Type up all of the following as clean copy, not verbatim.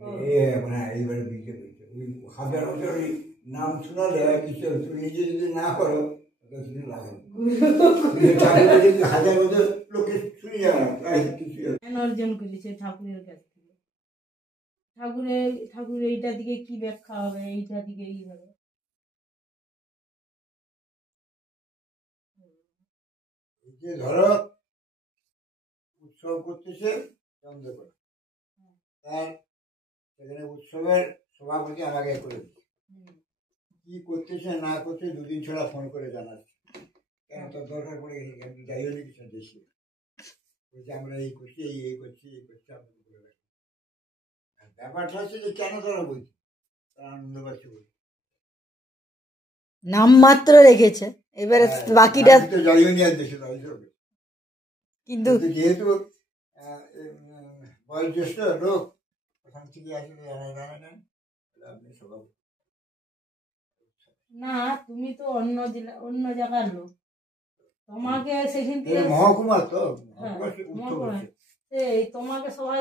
ও মানে এইবারে বিজে হয়েছে ওই হাজার বছর ওই নাম শোনালে কিছু তুমি নিজে যদি না করো কিছু লাগে ঠাকুরের যদি হাজার বছর লোকে শুনে যাবে না প্রায় কিছু অর্জন করেছে ঠাকুরের কাছ থেকে। ঠাকুর এইটা দিকে কি ব্যাখ্যা হবে, এইটা দিকে এই হবে। যে ধরো উৎসব করতেছে চন্দ্রকোনা, তার সেখানে উৎসবের সভাপতি আমাকে করে দিচ্ছে, কি করতেছে না করছে দুদিন ছাড়া ফোন করে জানাচ্ছে, কেন তোর দরকার পড়ে গেছে আমি যাইও নি কিছু দেশে বলছে আমরা এই করছি এই করছি আপনাকে করে রাখি। আর ব্যাপারটা হচ্ছে যে কেন তারা বলছে, তারা আনন্দ পাচ্ছে বলছে, নাম মাত্র রেখেছে, এবারে বাকিটা তো যাইও নি আর দেশে তাই হবে। কিন্তু যেহেতু বয়োজ্যেষ্ঠ লোক ওখান থেকে আসলে জানে না আপনি সভাপতি না, তুমি তো অন্য জায়গার লোক, তোমাকে সেখান থেকে মহকুমা তো তোমাকে সবাই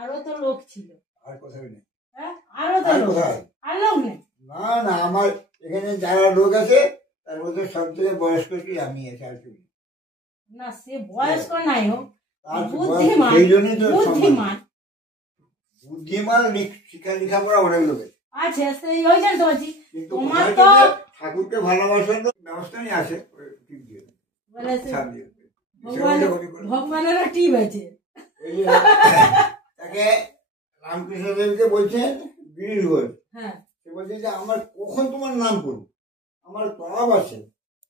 আরো তো লোক ছিল, আর কোথাও নেই। হ্যাঁ আরো তো লোক, আর লোক নেই না না, আমার এখানে যারা লোক আছে তার মধ্যে সব থেকে বয়স্ক কি আমি আছি, আর কি না, সে বয়স্ক নাই হোক, বুদ্ধিমান লেখাপড়া অনেক লোক আছে, সেই ওই জন্য তো বলছি তোমার তো ঠাকুরকে ভালোবাসার ব্যবস্থা নিয়ে আসে ভগবানেরও টিপ আছে। তাকে রামকৃষ্ণ দেবকে বলছেন গিরিশ ঘোষ, হ্যাঁ সে বলছে যে আমার কখন তোমার নাম করবো, আমার ক্লাব আছে,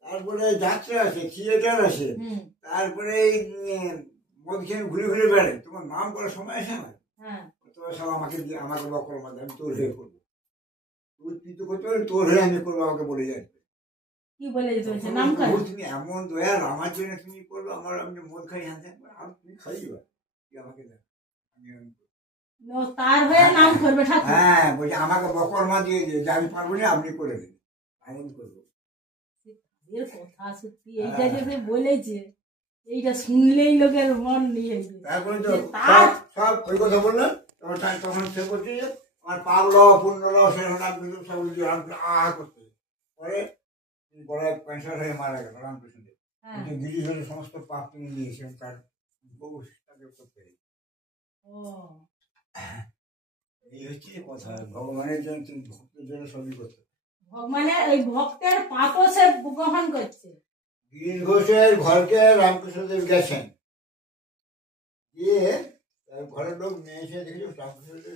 তারপরে যাত্রা আছে, থিয়েটার আছে, তারপরে মদ খেয়ে ঘুরে ঘুরে বেড়ে, তোমার নাম করার সময় আসে না, তোমার সব আমাকে দিয়ে আমাকে বকর মাঝে আমি তোর হয়ে করবো, তুই তো করতে পারি তোর হয়ে আমি করবো, আমাকে বলে যাবে কি বলে নাম তুমি এমন দয়াল আমার জন্য তুমি করবো, আমার আমি মদ খাই হাতে তুমি খাইবা আমাকে দেখ তার হয়ে নাম করবে ঠাকুর। হ্যাঁ বলছি আমাকে বকরমা দিয়ে দিয়ে যে আমি পারবো না আপনি করে দেবেন, এমন করবো। কথা সত্যি, এইটা যে বলেছে এইটা শুনলেই লোকের মন নিয়ে তারপরে তো সব ওই কথা বললেন, তখন সে বলছে যে আমার পাগল পূর্ণল সেরকম সব আহা করতে, পরে গলায় ক্যান্সার হয়ে মারা গেল রামকৃষ্ণ দেব। গিরিশ হলে সমস্ত পাপ তিনি নিয়েছেন তার বহু তাকে করতে, এই হচ্ছে কথা, ভগবানের জন্য তুমি ভক্তের জন্য সবই করতে, ভগবানের ওই ভক্তের পাপও সে গ্রহণ করছে। গিরিশ ঘোষের ঘরকে রামকৃষ্ণদেব গেছেন, গিয়ে ঘরের লোক নিয়ে এসে দেখেছিল রামকৃষ্ণদেব